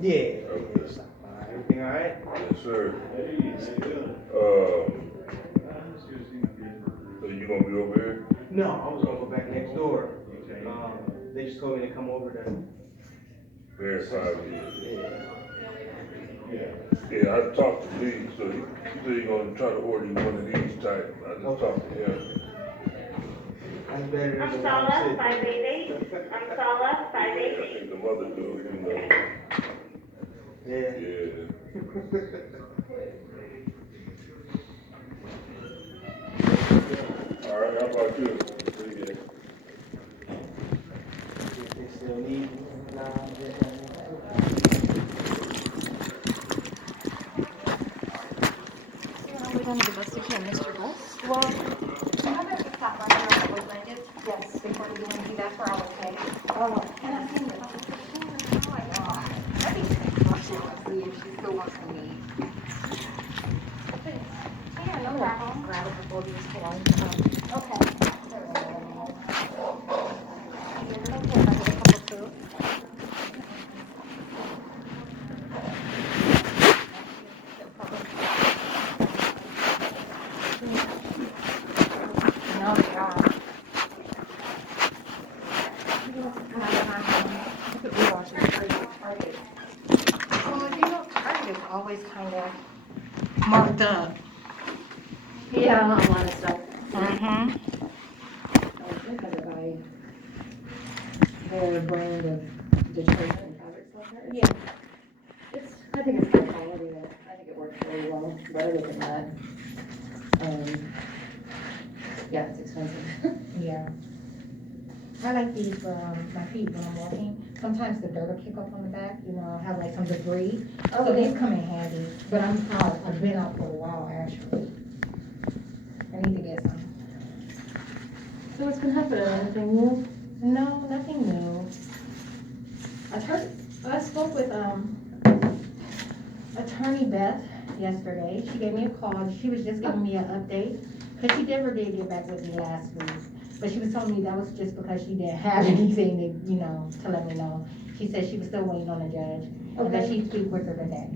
Yeah. Okay. Everything all right? Yes, sir. So you gonna be over here? No, I was gonna go back next door. They just told me to come over to. Verify Yeah. it. Yeah, I talked to Lee, so he said he's gonna try to order you one of these type. I just Okay. talked to him. That's better than the one I'm Amsala sitting. 588. Amsala Yeah, I 588. think the mother dude, you know. Yeah. Yeah. All right, how about you? Yeah. They still need me. Nah, We're going to the bus station, Mr. Bus. Well, you have to stop right here on the blankets. Yes, before you go into that's where I was headed. Oh, and I seen it. Oh my God. Let me text her and see if she still wants to meet. Yeah, no problem. Grab it before we just pull on. Okay. Is it okay if I get a couple too? No, they are. Well, you know, Target is always kind of marked up. Yeah, a lot of stuff. Mm-hmm. I think I buy their brand of detergent and fabric softener. Yeah. I think it's good quality though. I think it works really well. Better than that. Yeah, it's expensive. Yeah. I like these for my feet when I'm walking. Sometimes the dirt will kick up on the back, you know, have like some debris. So these come in handy, but I've been out for a while actually. I need to get some. So what's been happening? Anything new? No, nothing new. I spoke with Attorney Beth yesterday. She gave me a call. She was just giving me an update. Cause she never did get back with me last week. But she was telling me that was just because she didn't have anything to, you know, to let me know. She said she was still waiting on the judge. And that she'd speak with her today.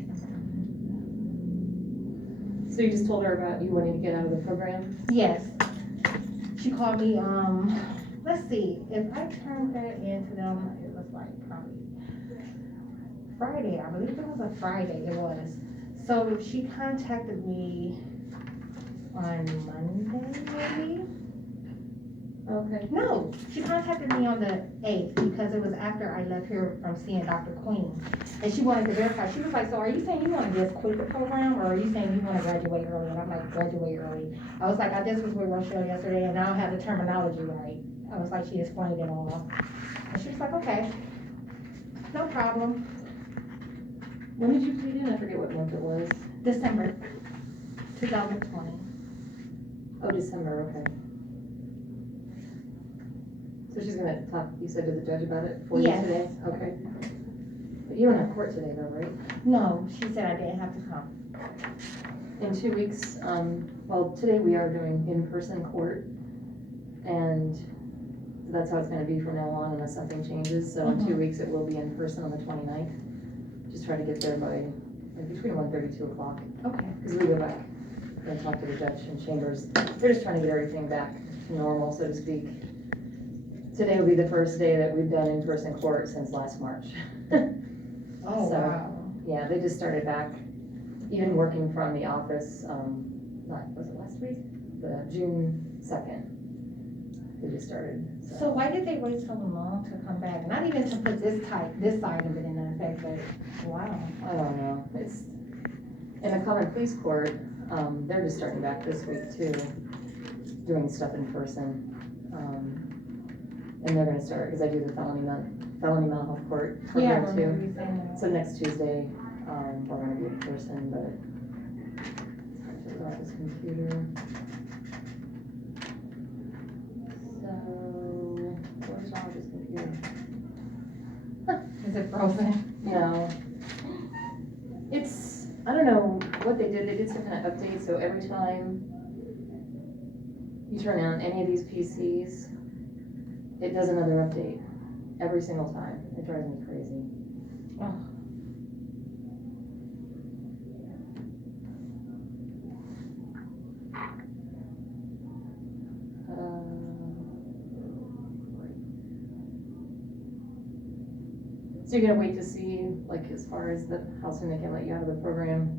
So you just told her about you wanting to get out of the program? Yes. She called me, let's see, if I turned that into them, it was like probably Friday, I believe it was a Friday, it was. So she contacted me on Monday, maybe? Okay. No, she contacted me on the 8th because it was after I left here from seeing Dr. Queen. And she wanted to verify. She was like, so are you saying you want to just quit the program or are you saying you want to graduate early? And I'm like, graduate early. I was like, I just was with Rochelle yesterday and now I have the terminology right. I was like, she explained it all. And she was like, okay, no problem. When did you plead in? I forget what month it was. December 2020. Oh, December, okay. So she's gonna talk, you said to the judge about it for you Yes. today? Okay. But you don't have court today though, right? No, she said I didn't have to come. In 2 weeks, well, today we are doing in-person court. And that's how it's gonna be from now on unless something changes. So in 2 weeks, it will be in person on the 29th. Just try to get there by between 1:30 and 2 o'clock. Okay. Because we go back and talk to the judge and chambers. They're just trying to get everything back to normal, so to speak. Today will be the first day that we've done in-person court since last March. Oh, So, wow. yeah, they just started back, even working from the office, was it last week? The June 2nd. They just started, So why did they wait so long to come back? Not even to put this side of it in effect, but wow. I don't know. It's, in the common police court, they're just starting back this week too, doing stuff in person. And they're gonna start, because I do the felony mental health court Yeah, I program remember too. you saying that. So next Tuesday, we're gonna be in person, but it's hard to figure out this computer. So, where's all this computer? Is it frozen? No. It's, I don't know what they did some kind of update, so every time you turn on any of these PCs, it does another update, every single time. It drives me crazy. Oh. So you're gonna wait to see, like, as far as how soon they can let you out of the program?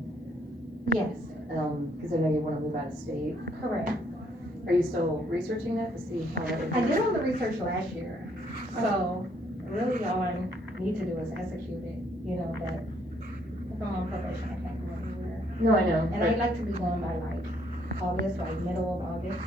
Yes, Cause I know you wanna move out of state. correct. Are you still researching that to see how that would be? I did all the research last year, so really all I need to do is execute it, you know, but if I'm on probation, I can't go anywhere. No, I know. And I'd like to be going by like August, like middle of August.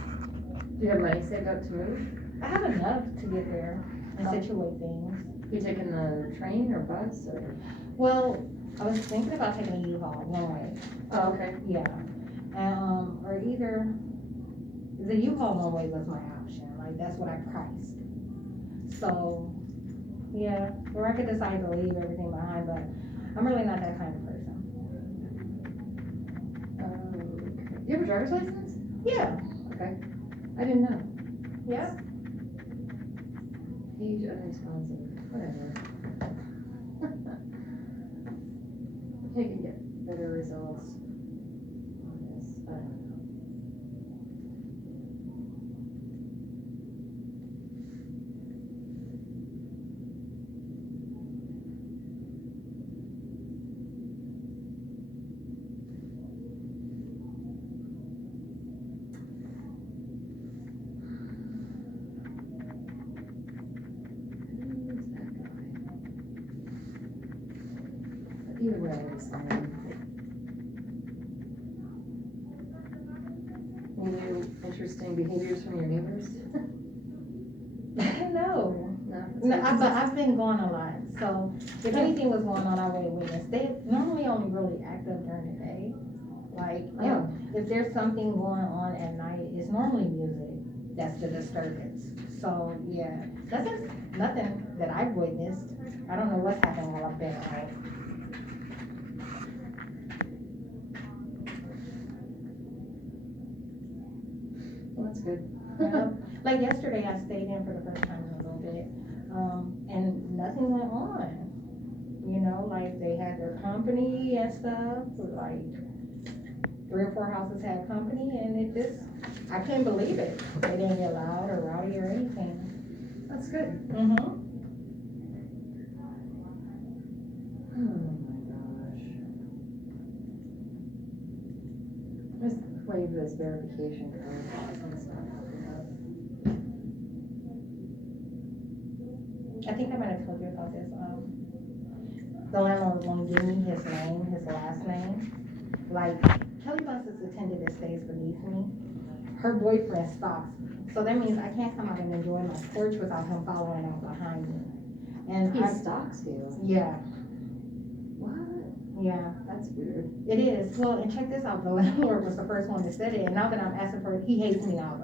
Do you have money saved up to move? I have enough to get there and situate things. You taking the train or bus or? Well, I was thinking about taking a U-Haul one way, Oh, okay. yeah. Or either, the U-Haul one way was my option, like that's what I priced. So, yeah, or I could decide to leave everything behind, but I'm really not that kind of person. Okay. You have a driver's license? Yeah, Okay. I didn't know. yeah. Huge unresponsive, whatever. I could get better results on this, but. Who's that guy? Either way, it's fine. Any interesting behaviors from your neighbors? No, No? but I've been gone a lot, so if anything was going on, I would have witnessed. They normally only really active during the day. Like, Oh. if there's something going on at night, it's normally music, that's the disturbance. So, yeah, nothing that I've witnessed. I don't know what's happened while I've been out. Well, that's good. Like yesterday, I stayed in for the first time in a little bit, and nothing went on. You know, like they had their company and stuff, like 3 or 4 houses had company, and it just, I couldn't believe it. They didn't get loud or rowdy or anything. That's good. Mm-hmm. Oh my gosh. Just wait for this verification code and stuff. I think I might have told you about this, the landlord won't give me his name, his last name. Like, Kelly Buses attendant that stays beneath me, her boyfriend stalks me. So that means I can't come out and enjoy my porch without him following out behind me. And He stalks you. Yeah, What? yeah, That's weird. it is. Well, and check this out, the landlord was the first one that said it, and now that I'm asking for it, he hates me now though.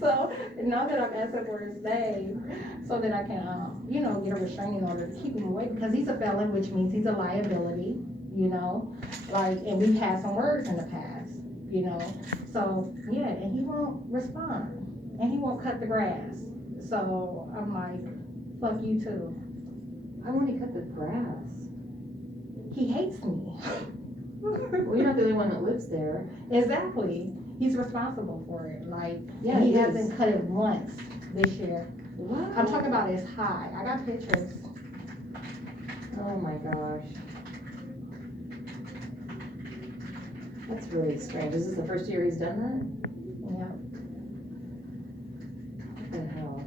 So, now that I'm asking for his name, so that I can, you know, get a restraining order to keep him away, because he's a felon, which means he's a liability, you know? Like, and we've had some words in the past, you know? So, yeah, and he won't respond, and he won't cut the grass. So, I'm like, fuck you too. Why won't he cut the grass? He hates me. Well, you're not the only one that lives there. Exactly. He's responsible for it. Like, Yeah, he he is. hasn't cut it once this year. What? I'm talking about his high. I got pictures. Oh my gosh. That's really strange. Is this the first year he's done that? Yeah. What the hell?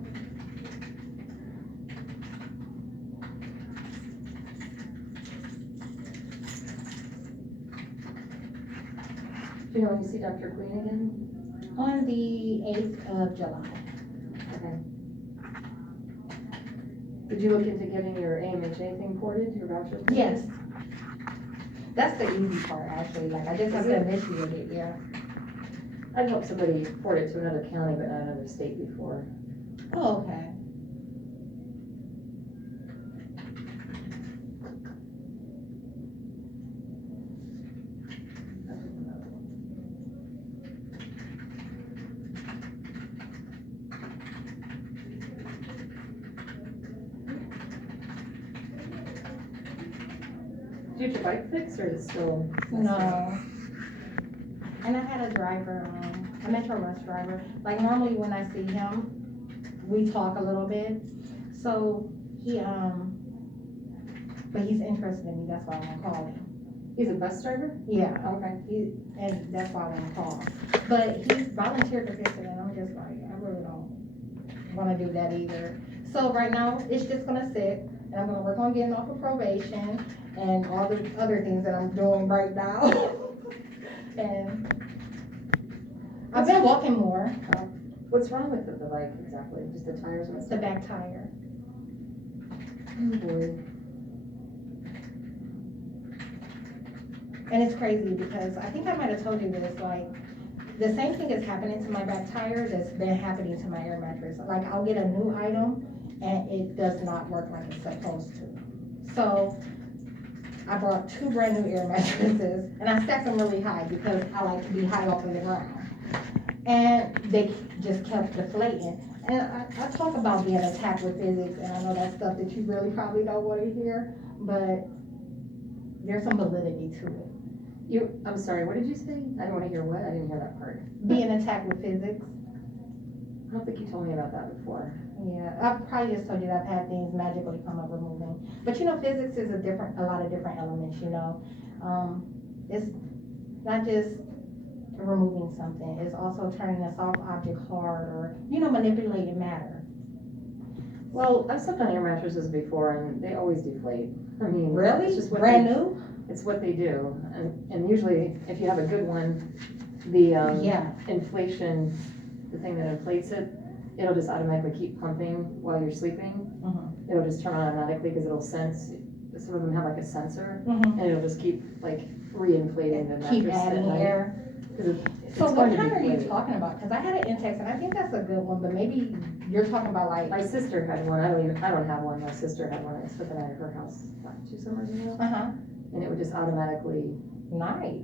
Do you know when you see Dr. Queen again? On the 8th of July. Okay. Did you look into getting your AMHA thing ported, your voucher? thing? Yes. That's the easy part, actually. Like, I just have Is to it? initiate it, yeah. I'd helped somebody port it to another county, but not another state before. Oh, okay. Did you get your bike fixed, or is it still? No. And I had a driver, a Metro Rush driver. Like, normally when I see him, we talk a little bit. So he but he's interested in me, that's why I want to call him. He's a bus driver? Yeah, Okay. and that's why I want to call. But he's volunteered to fix it, and I'm just like, I really don't want to do that either. So right now, it's just gonna sit, and I'm gonna work on getting off of probation and all the other things that I'm doing right now. And I've been walking more, What's wrong with the bike exactly? Just the tires and the stuff? back tire. Oh, boy. And it's crazy because I think I might have told you this, like, the same thing is happening to my back tire that's been happening to my air mattress. Like, I'll get a new item and it does not work like it's supposed to. So I bought 2 brand new air mattresses and I stacked them really high because I like to be high off of the ground. And they just kept deflating. And I talk about being attacked with physics, and I know that's stuff that you really probably don't want to hear, but there's some validity to it. I'm sorry, what did you say? I don't wanna hear what? I didn't hear that part. Being attacked with physics. I don't think you told me about that before. Yeah, I've probably just told you that I've had things magically come up removing. But you know, physics is a lot of different elements, you know. It's not just removing something, it's also turning a soft object hard or, you know, manipulating matter. Well, I've slept on air mattresses before and they always deflate. I mean, Really? it's just what Brand they, new? It's what they do. And usually, if you have a good one, the, Yeah. inflation, the thing that inflates it, it'll just automatically keep pumping while you're sleeping. Mhm. It'll just turn on automatically because it'll sense, some of them have like a sensor, Mhm. and it'll just keep like re-inflating the mattress. Keep at adding night. air. 'Cause it's So what going to kind are you deflate. talking about? Cause I had an Intex and I think that's a good one, but maybe you're talking about like, My sister had one, I don't have one, my sister had one, I slept at her house, what, 2 summers ago? uh-huh, And it would just automatically, nice.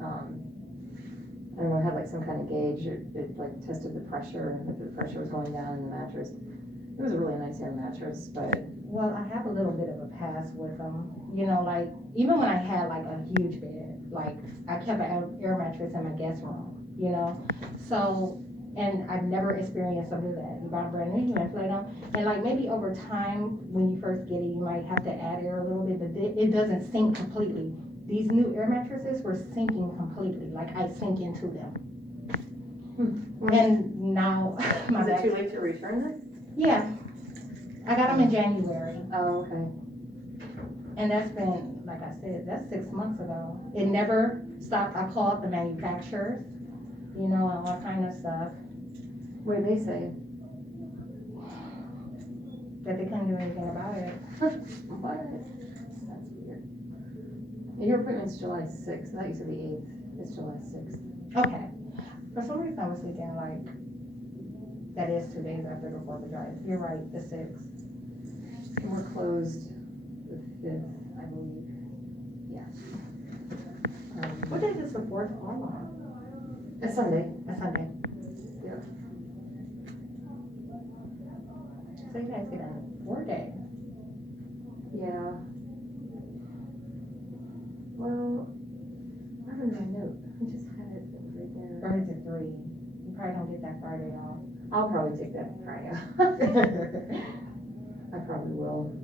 I don't know, it had like some kind of gauge, it like tested the pressure, if the pressure was going down in the mattress. It was a really nice air mattress, but Well, I have a little bit of a past with them, you know, like, even when I had like a huge bed, like, I kept an air mattress in my guest room, you know? So, and I've never experienced them do that. You buy a brand new, you inflate them, and like, maybe over time, when you first get it, you might have to add air a little bit, but it doesn't sink completely. These new air mattresses were sinking completely, like I sink into them. And now, my is it back, too late to return it? yeah, I got them in January. Oh, okay. And that's been, like I said, that's 6 months ago. It never stopped. I called the manufacturers, you know, and all kind of stuff, What did they say? that they couldn't do anything about it. What? That's weird. Your appointment's July 6th, I thought you said the 8th, it's July 6th. Okay. For some reason I was thinking like, that is 2 days after the 4th of July. You're right, the 6th. And we're closed the 5th, I believe. Yeah. What day is the 4th fall on? A Sunday. A Sunday. Yeah. So you guys get a 4 day. Yeah. Well, I don't know my note, I just had it right there. Or is it 3? You probably don't get that Friday off. I'll probably take that Friday off. I probably will.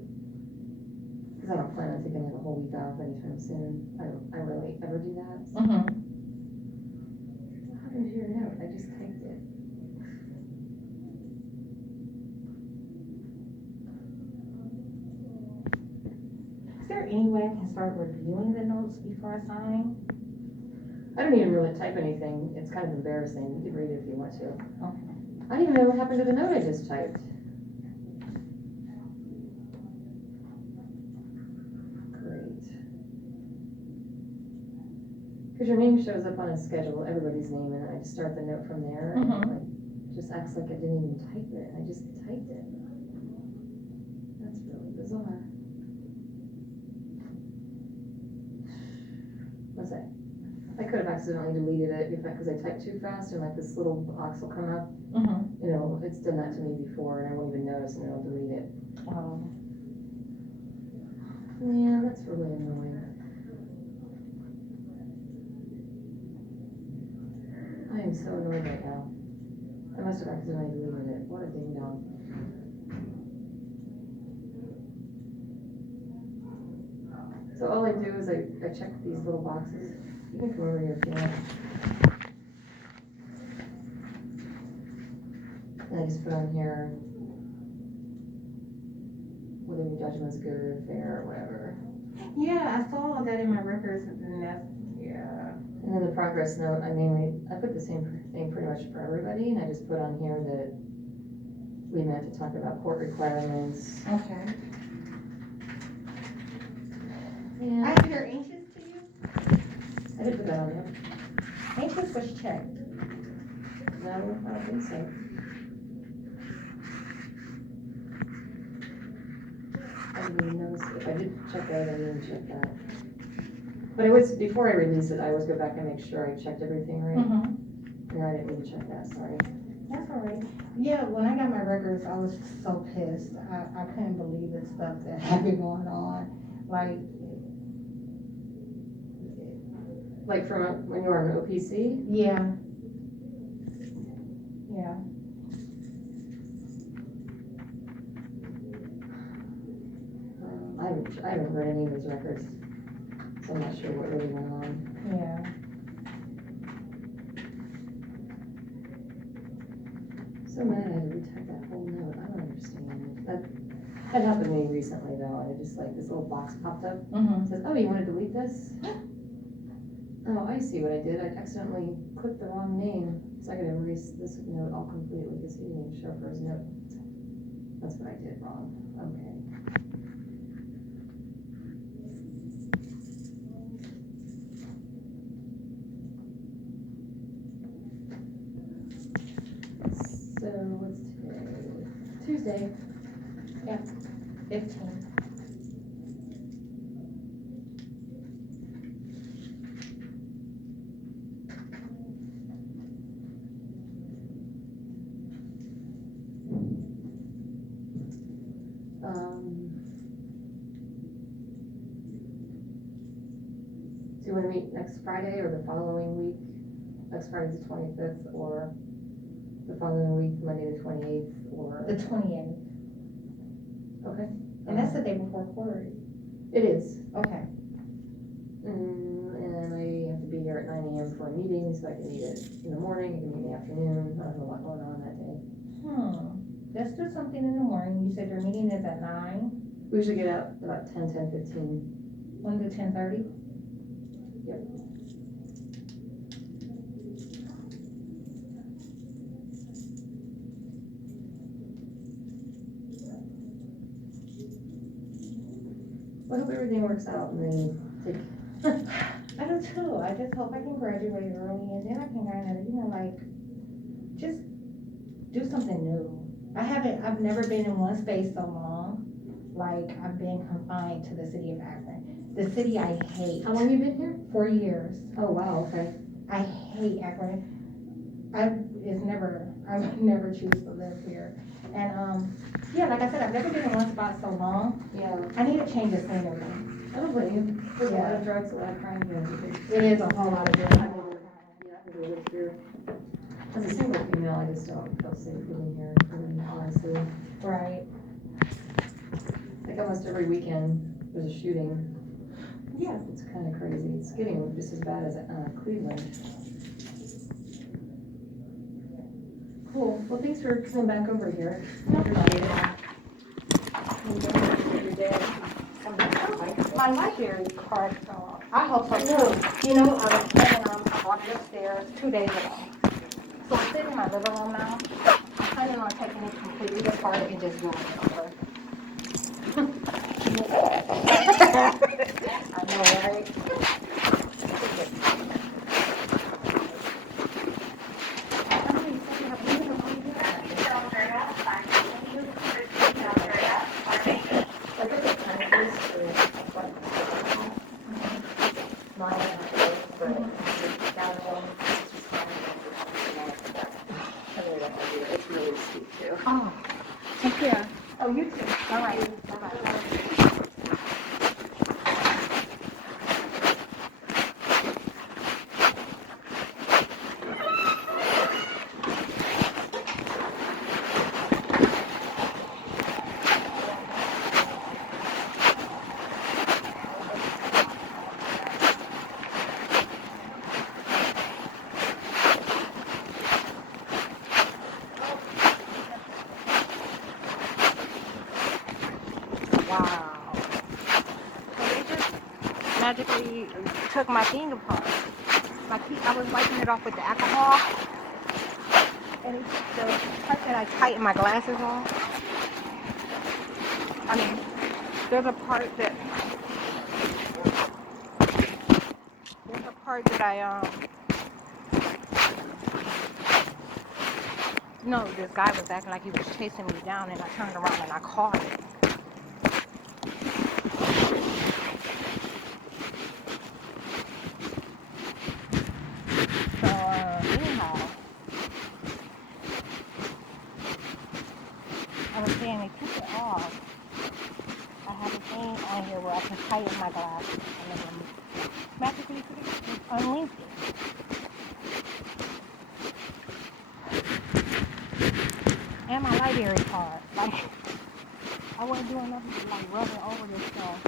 Cause I don't plan on taking like a whole week off anytime soon. I rarely ever do that. Mm-hmm. What happened to your note? I just typed it. Is there any way I can start reviewing the notes before I sign? I don't even really type anything. It's kind of embarrassing. You can read it if you want to. Okay. I don't even know what happened to the note I just typed. Great. Because your name shows up on a schedule, everybody's name, and I just start the note from there. And Mhm. it just acts like I didn't even type it. I just typed it. That's really bizarre. What's that? I could have accidentally deleted it because I typed too fast and like this little box will come up. Mm-hmm. You know, it's done that to me before and I won't even notice and it'll delete it. Yeah, that's really annoying. I am so annoyed right now. I must have accidentally deleted it. What a ding dong. So all I do is I check these little boxes. You can come over here if you want. And I just put on here whether your judgment's good, fair, or whatever. Yeah, I saw all that in my records, and that's, yeah. And then the progress note, I put the same thing pretty much for everybody, and I just put on here that we meant to talk about court requirements. Okay. And I hear anxious to you? I did put that on there. Anxious was checked. No, I don't think so. I didn't even notice, if I did check that, I didn't check that. But I was, before I release it, I always go back and make sure I checked everything right. Mm-hmm. And I didn't even check that, sorry. That's all right. Yeah, when I got my records, I was so pissed. I couldn't believe the stuff that had been going on. Like from when you were on OPC? Yeah. Yeah. I haven't read any of his records, so I'm not sure what really went on. Yeah. So mad I had to retype that whole note, I don't understand. That happened to me recently though, and it just like, this little box popped up, Mm-hmm. it says, oh, you wanna delete this? Oh, I see what I did, I accidentally clicked the wrong name, so I gotta erase this note all completely, because he didn't even show for his note. That's what I did wrong, okay. So what's today? Tuesday. 15. Do you wanna meet next Friday or the following week? Next Friday's the 25th, or the following week, Monday the 28th, or? The 28th. Okay. And that's the day before court. It is. Okay. And I have to be here at 9 a.m. for a meeting, so I can meet it in the morning, I can meet in the afternoon, I have a lot going on that day. Let's do something in the morning. You said your meeting is at 9? We usually get out about 10:15. 1 to 10:30? Yep. Well, I hope everything works out and then take. I do too. I just hope I can graduate early and then I can kind of, just do something new. I've never been in one space so long. Like, I've been confined to the city of Akron. The city I hate. How long have you been here? 4 years. Oh, wow, okay. I hate Akron. I would never choose to live here. And, yeah, like I said, I've never been in one spot so long. Yeah. I need to change the scenery. I don't blame you. There's a lot Yeah. of drugs, a lot of crime here. It is a whole lot of different. Yeah, I think we live here. As a single female, I just don't feel safe living here, I mean, honestly. Right. Like almost every weekend, there's a shooting. Yeah. It's kind of crazy. It's getting just as bad as Cleveland. Cool. Well, thanks for coming back over here. Appreciate it. Your day. My library card, I hope so too. I was planning on, I walked upstairs 2 days ago. So I'm sitting in my living room now. I'm planning on taking it completely apart and just doing it over. I know, right? It's really sweet too. Oh, take care. Oh, you too. All right. Bye-bye. Wow. So they just magically took my thing apart. I was wiping it off with the alcohol, and it took the part that I tighten my glasses on. I mean, there's a part that no, this guy was acting like he was chasing me down, and I turned around and I caught it. So anyhow, I was saying they took it off. I have a thing on here where I can tighten my glasses, and then magically just unlink it. And my library card. Like, I wasn't doing nothing but like rubbing over this stuff.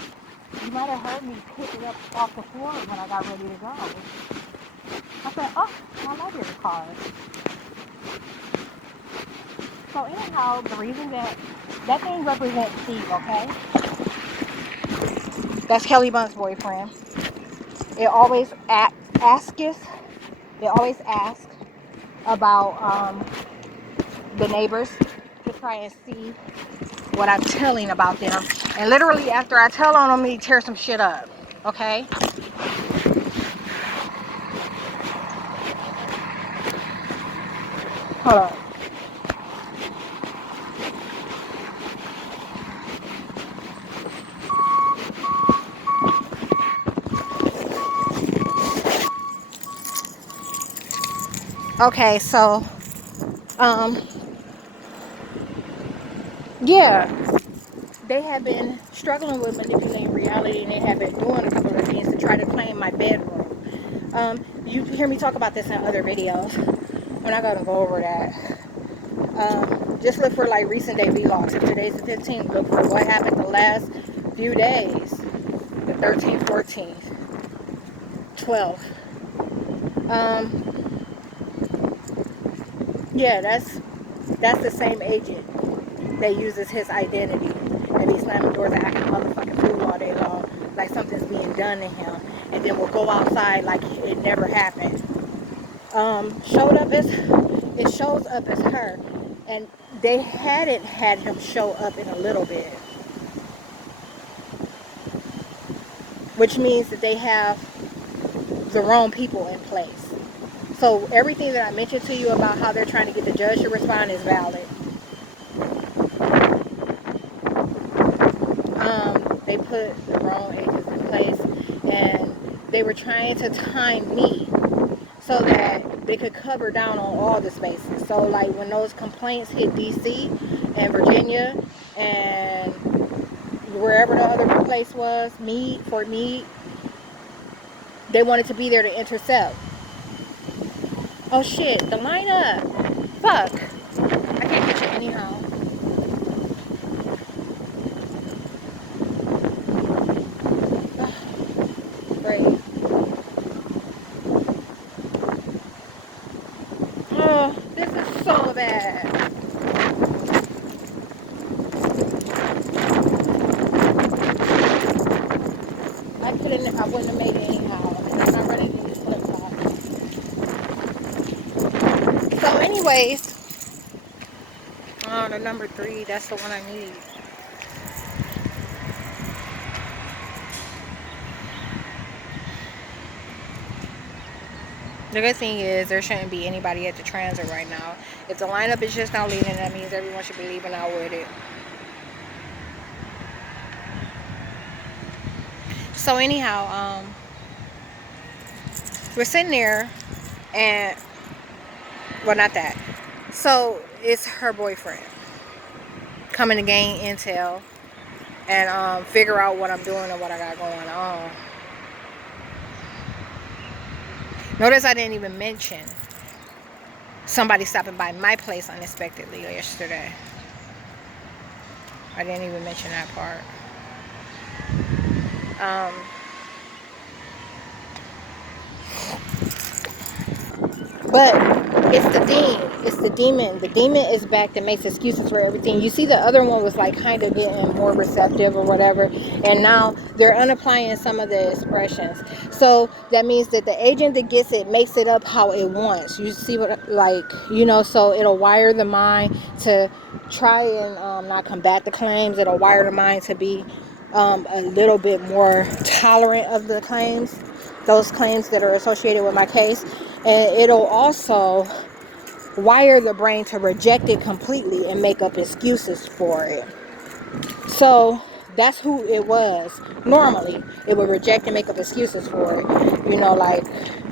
You might have heard me pick it up off the floor when I got ready to go. I said, oh, my library card. So anyhow, the reason that thing represents Steve, okay? That's Kelly Bunn's boyfriend. It always asks about the neighbors to try and see what I'm telling about them. And literally after I tell on them, he tears some shit up. Okay? Hold on. Okay, so yeah, they have been struggling with manipulating reality, and they have been doing a couple of things to try to claim my bedroom. You hear me talk about this in other videos. I'm not gonna go over that. Just look for like recent day vlogs. If today's the 15th, look for what happened the last few days. The 13th, 14th, 12th. Yeah, that's the same agent that uses his identity and be slamming doors and acting motherfucking fool all day long, like something's being done to him, and then will go outside like it never happened. It shows up as her, and they hadn't had him show up in a little bit, which means that they have the wrong people in place. So everything that I mentioned to you about how they're trying to get the judge to respond is valid. They put the wrong agents in place, and they were trying to time me so that they could cover down on all the spaces. So like when those complaints hit DC and Virginia and wherever the other place was, Fort Meade, they wanted to be there to intercept. Oh shit, the lineup. Fuck. I can't get you anyhow. Great. Oh, this is so bad. I wouldn't have made it anyhow. I'm not running these flip flops. So anyways, the number 3, that's the one I need. The good thing is there shouldn't be anybody at the transit right now. If the lineup is just now leaving, that means everyone should be leaving out with it. So anyhow, we're sitting there, and well, not that. So it's her boyfriend coming to gain intel and figure out what I'm doing and what I got going on. Notice I didn't even mention somebody stopping by my place unexpectedly yesterday. I didn't even mention that part. But It's the demon. It's the demon. The demon is back that makes excuses for everything. You see, the other one was like kind of getting more receptive or whatever, and now they're unapplying some of the expressions. So that means that the agent that gets it makes it up how it wants. You see what, like, you know, so it'll wire the mind to try and not combat the claims. It'll wire the mind to be a little bit more tolerant of the claims, those claims that are associated with my case. And it'll also wire the brain to reject it completely and make up excuses for it. So that's who it was. Normally, it would reject and make up excuses for it. You know, like,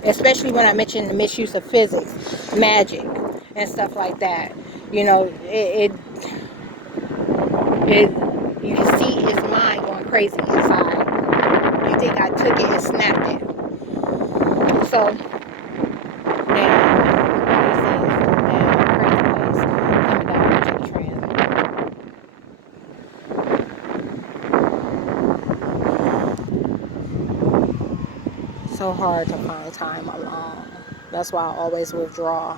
especially when I mentioned the misuse of physics, magic, and stuff like that. You know, you can see his mind going crazy inside. You think I took it and snapped it. So, now, so hard to find time alone. That's why I always withdraw.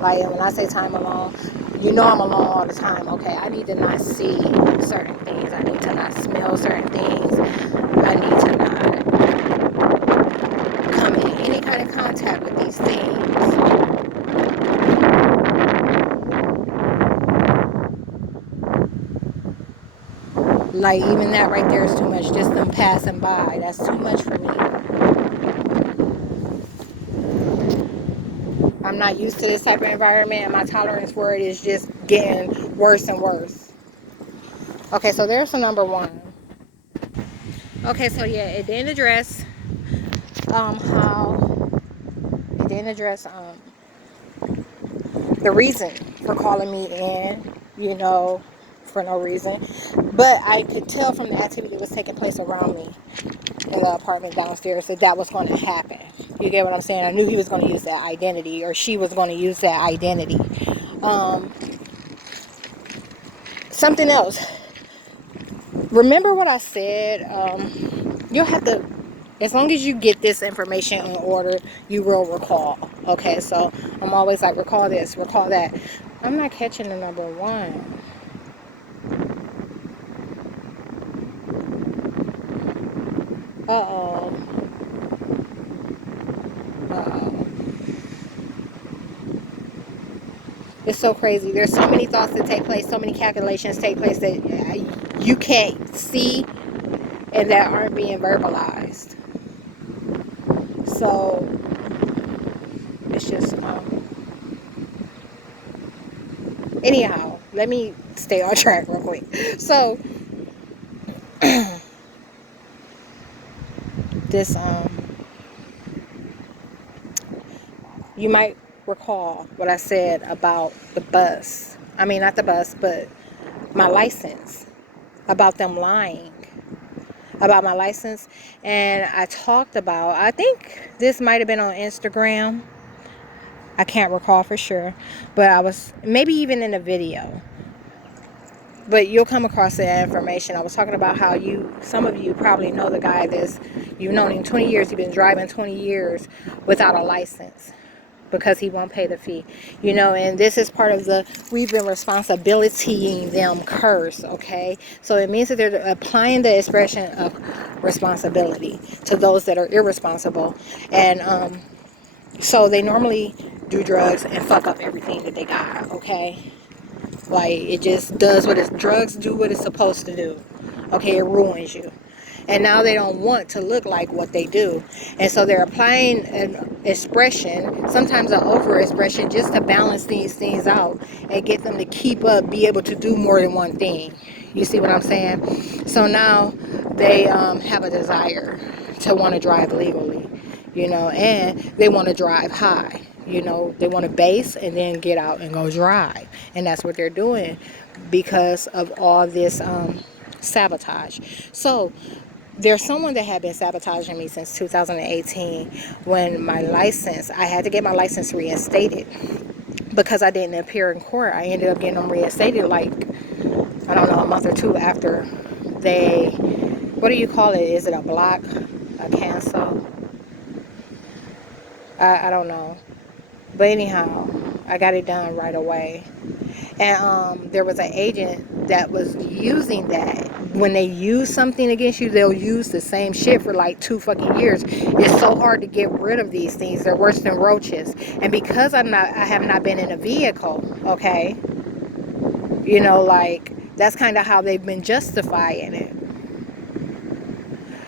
Like, when I say time alone, you know I'm alone all the time. Okay, I need to not see certain things. I need to not smell certain things. I need to not come in any kind of contact with these things. Like, even that right there is too much. Just them passing by, that's too much for me. I'm not used to this type of environment, and my tolerance for it is just getting worse and worse. Okay, so there's the number one. Okay, so yeah, it didn't address the reason for calling me in, you know, for no reason. But I could tell from the activity that was taking place around me in the apartment downstairs that was going to happen. You get what I'm saying? I knew he was going to use that identity, or she was going to use that identity. Something else. Remember what I said? You'll have to, as long as you get this information in order, you will recall. Okay, so I'm always like, recall this, recall that. I'm not catching the number one. Uh-oh. Uh-oh. It's so crazy. There's so many thoughts that take place, so many calculations take place that you can't see and that aren't being verbalized. So it's just anyhow, let me stay on track real quick. So this you might recall what I said about the bus. I mean, not the bus, but my license, about them lying about my license. And I talked about, I think this might have been on Instagram, I can't recall for sure, but I was maybe even in a video, but you'll come across that information. I was talking about how some of you probably know the guy you've known him 20 years. He's been driving 20 years without a license because he won't pay the fee, you know. And this is part of the we've been responsibilitying them curse. Okay, so it means that they're applying the expression of responsibility to those that are irresponsible. And so they normally do drugs and fuck up everything that they got. Okay, like, it just does drugs do what it's supposed to do. Okay, it ruins you. And now they don't want to look like what they do. And so they're applying an expression, sometimes an over expression, just to balance these things out and get them to keep up, be able to do more than one thing. You see what I'm saying? So now they have a desire to want to drive legally, you know, and they want to drive high. You know, they want to base and then get out and go drive. And that's what they're doing because of all this sabotage. So there's someone that had been sabotaging me since 2018 when I had to get my license reinstated because I didn't appear in court. I ended up getting them reinstated like, I don't know, a month or two after what do you call it? Is it a block? A cancel? I don't know. But anyhow, I got it done right away. And there was an agent that was using that. When they use something against you, they'll use the same shit for like 2 fucking years. It's so hard to get rid of these things. They're worse than roaches. And because I have not been in a vehicle, okay, you know, like that's kind of how they've been justifying it.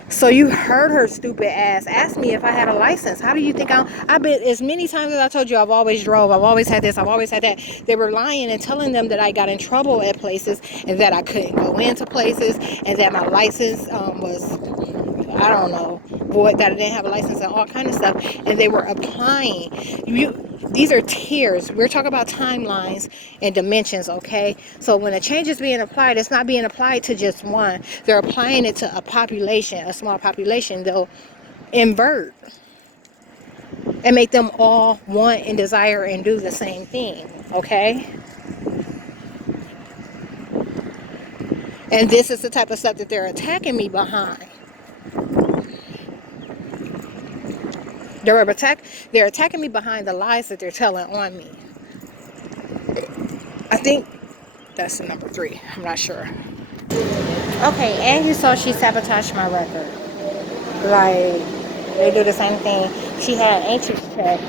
So you heard her stupid ass ask me if I had a license. How do you think I've been, as many times as I told you, I've always drove, I've always had this, I've always had that. They were lying and telling them that I got in trouble at places and that I couldn't go into places and that my license was, I don't know, void, that I didn't have a license and all kind of stuff. And they were applying. These are tiers. We're talking about timelines and dimensions, okay? So when a change is being applied, it's not being applied to just one. They're applying it to a population, a small population. They'll invert and make them all want and desire and do the same thing, okay? And this is the type of stuff that they're attacking me behind. They're attacking me behind the lies that they're telling on me. I think that's the number 3. I'm not sure. Okay, and you saw she sabotaged my record. Like, they do the same thing. She had anxious check.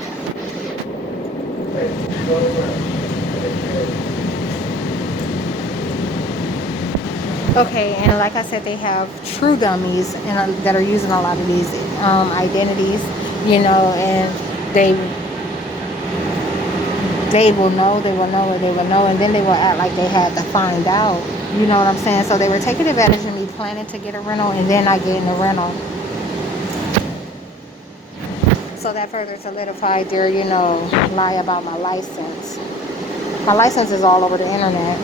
Okay, and like I said, they have true dummies and that are using a lot of these identities, you know, and they will know, and then they will act like they had to find out. You know what I'm saying? So they were taking advantage of me planning to get a rental and then not getting a rental. So that further solidified their, you know, lie about my license. My license is all over the internet.